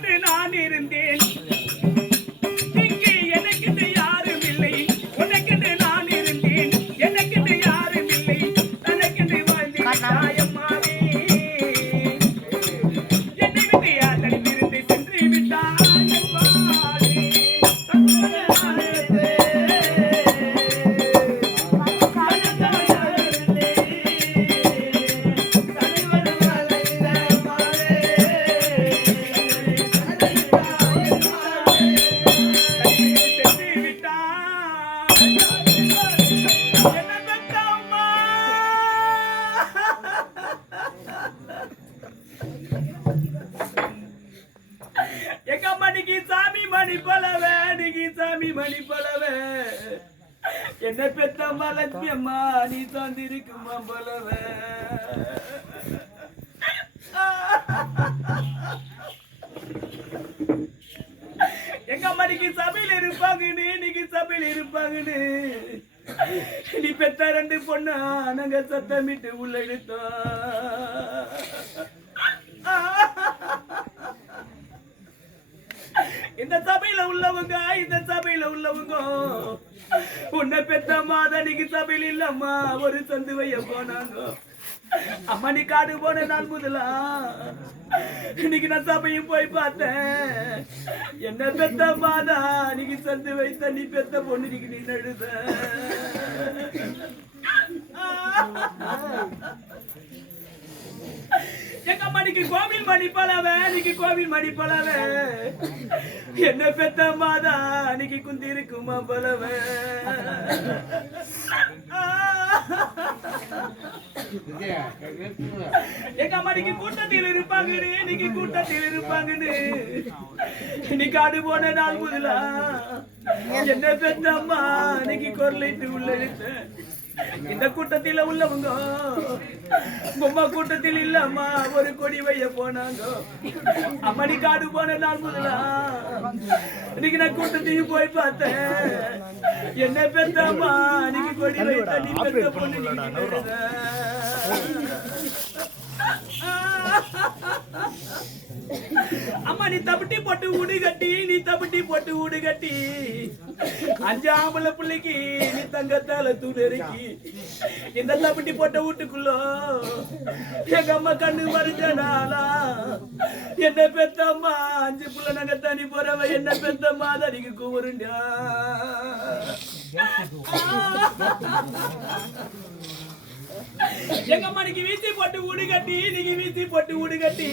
உனக்கென்று நான் இருந்தேன் இங்கே எனக்கென்று யாரும் இல்லை உனக்கென்று நான் இருந்தேன் எனக்கென்று யாரும் இல்லை தனக்கென்று வாழ்ந்திருந்தாயம்மாவே என்னை விட்டு யாதனை இருந்து சென்று விட்டாயம்மாவே மணி பலவே என்ன பெத்தம்மா லட்சுமி அம்மா நீ தந்திருக்குமா பலவே எங்க அம்மாடிக்கு சபையில் இருப்பாங்கன்னு இன்னைக்கு சபையில் இருப்பாங்கன்னு நீ பெத்த ரெண்டு பொண்ணு நாங்க சத்தமிட்டு உள்ள எடுத்தோம் இந்த சபையில உள்ளவங்க உன்னை பெத்த மாதனிக்கு சபையில் இல்லம்மா ஒரு சந்து வைய போனாங்க அம்மா நீ காடு போன நாள் முதலா இன்னைக்கு நான் சபையும் போய் பார்த்தேன் என்ன பெத்த மாதா நீங்க சந்து வைத்த நீ பெத்த பொண்ணு நீ நடுத எங்க அம்மாடிக்கு கோவில் மணி பலவே இன்னைக்கு கோவில் மணி பலவே என்ன பெத்த மாதா அன்னைக்கு குந்தி இருக்குமா பலவே எங்க அம்மாடிக்கு கூட்டத்தில் இருப்பாங்கன்னு இன்னைக்கு கூட்டத்தில் இருப்பாங்கன்னு இன்னைக்கு ஆடு போன நாள் முதலா என்ன பெத்த அம்மா இன்னைக்கு குரலிட்டு உள்ள எடுத்தேன் இந்த கூட்டத்தில் உள்ளவங்க பொம்மா கூட்டத்தில் இல்லம்மா ஒரு கொடி வைய போனாங்க அம்மணி காடு போன நாள் முதலா இன்னைக்கு நான் கூட்டத்தையும் போய் பார்த்தேன் என்ன பெத்தம்மா இன்னைக்கு கொடி வைத்த நீ பெத்த பொண்ணு அம்மா நீ தப்பட்டி போட்டு ஊடு கட்டி நீ தப்பட்டி போட்டு ஊடு கட்டி அஞ்சாமல பிள்ளைக்கு நீ தங்கத்தால தூணி இந்த தப்பட்டி போட்ட வீட்டுக்குள்ள எங்க அம்மா கண்ணு மறைஞ்சனாலா என்ன பெத்தம்மா அஞ்சு புள்ள நாங்க தனி போறவ என்ன பெத்தம்மா தனிக்கு கூறுண்டா எங்க அம்மாக்கு வீசி போட்டு ஊடு கட்டி நீங்க வீசி போட்டு ஊடு கட்டி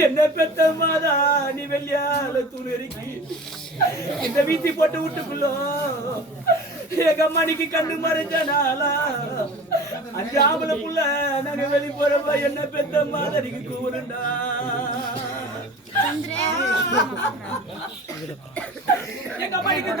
என்ன பெத்த மாதா நீ வெள்ளியால தூணி இந்த வீசி போட்டு வீட்டுக்குள்ள எங்க அம்மாக்கு கண்ணு மறைஞ்சனாலா அஞ்சு ஆம்பளை புள்ள நாங்க வெளி போறப்ப என்ன பெத்த மாதா நீங்க கூறுண்டா எங்க அம்மாக்கு